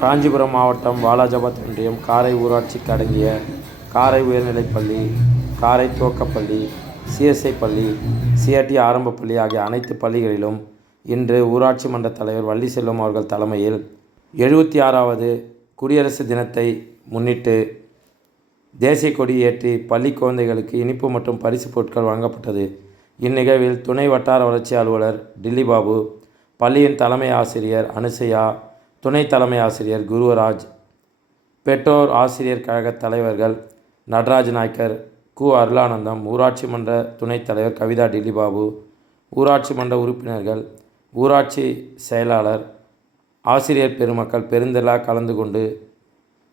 காஞ்சிபுரம் மாவட்டம் வாலாஜாபாத் ஒன்றியம் காரை ஊராட்சிக்கு அடங்கிய காரை உயர்நிலைப்பள்ளி, காரை துவக்கப்பள்ளி, சிஎஸ்ஐ பள்ளி, சிஆர்டி ஆரம்ப பள்ளி ஆகிய அனைத்து பள்ளிகளிலும் இன்று ஊராட்சி மன்ற தலைவர் வள்ளிசெல்வம் அவர்கள் தலைமையில் 76வது குடியரசு தினத்தை முன்னிட்டு தேசிய கொடி ஏற்றி பள்ளி குழந்தைகளுக்கு இனிப்பு மற்றும் பரிசு பொருட்கள் வழங்கப்பட்டது. இந்நிகழ்வில் துணை வட்டார வளர்ச்சி அலுவலர் டில்லிபாபு, பள்ளியின் தலைமை ஆசிரியர் அனுசையா, துணை தலைமை ஆசிரியர் குருவராஜ், பெற்றோர் ஆசிரியர் கழக தலைவர்கள் நடராஜ் நாயக்கர், கு. அருளானந்தம், ஊராட்சி மன்ற துணைத் தலைவர் கவிதா டில்லிபாபு, ஊராட்சி மன்ற உறுப்பினர்கள், ஊராட்சி செயலாளர், ஆசிரியர் பெருமக்கள் பெருந்திரளாக கலந்து கொண்டு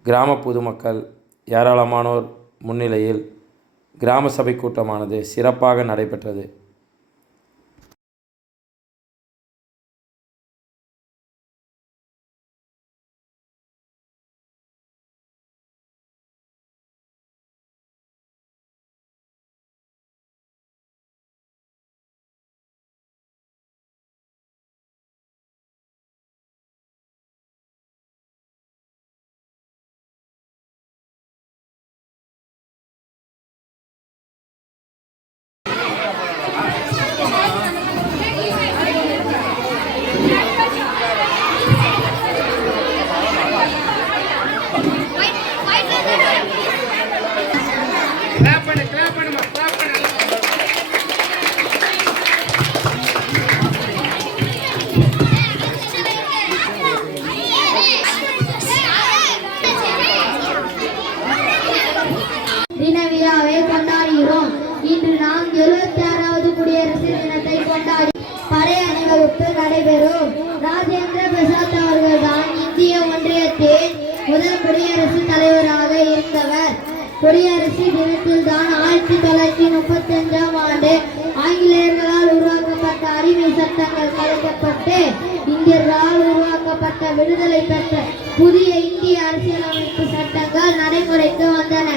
கிராம பொதுமக்கள் ஏராளமானோர் முன்னிலையில் கிராம சபை கூட்டமானது சிறப்பாக நடைபெற்றது. தின விழாவை கொண்டாடுகிறோம். இன்று நாம் 76வது குடியரசு தினத்தை கொண்டாடி படை அணிவகுப்பு நடைபெறும். ராஜேந்திர பிரசாத் அவர்கள் தான் இந்திய ஒன்றியத்தின் முதல் குடியரசு தலைவராக இருந்தவர். குடியரசு தினத்தில் தான் 1935ஆம் ஆண்டு ஆங்கிலேயர்களால் உருவாக்கப்பட்ட அடிமை சட்டங்கள் கலைக்கப்பட்டு இந்தியர்களால் உருவாக்கப்பட்ட விடுதலை பெற்ற புதிய இந்திய அரசியலமைப்பு சட்டங்கள் நடைமுறைக்கு வந்தன.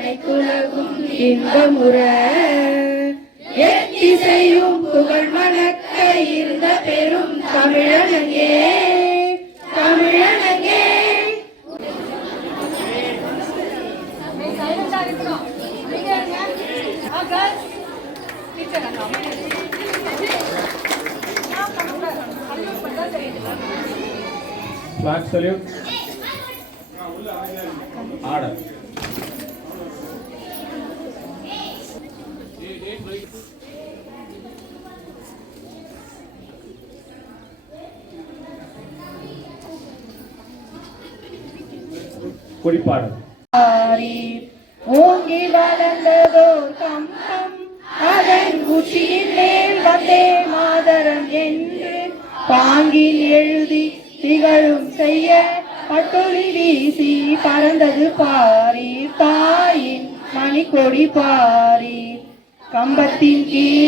அத்துலகும் இன்பமுற எத்திசையும் புகழ் மணக்க இருந்த பெரும் தமிழனங்கே தமிழனங்கே. Flag salute. Order. கொடிப்பாடல். ஓங்கி வளர்ந்ததோ கம்பம் அதன் உச்சியின் மேல் வந்தே மாதரம் என்று பாங்கில் எழுதி திகழும் செய்ய பட்டொளி வீசி பறந்தது பாரி தாயின் மணிக்கொடி பாரி கம்பத்தின் கீழ்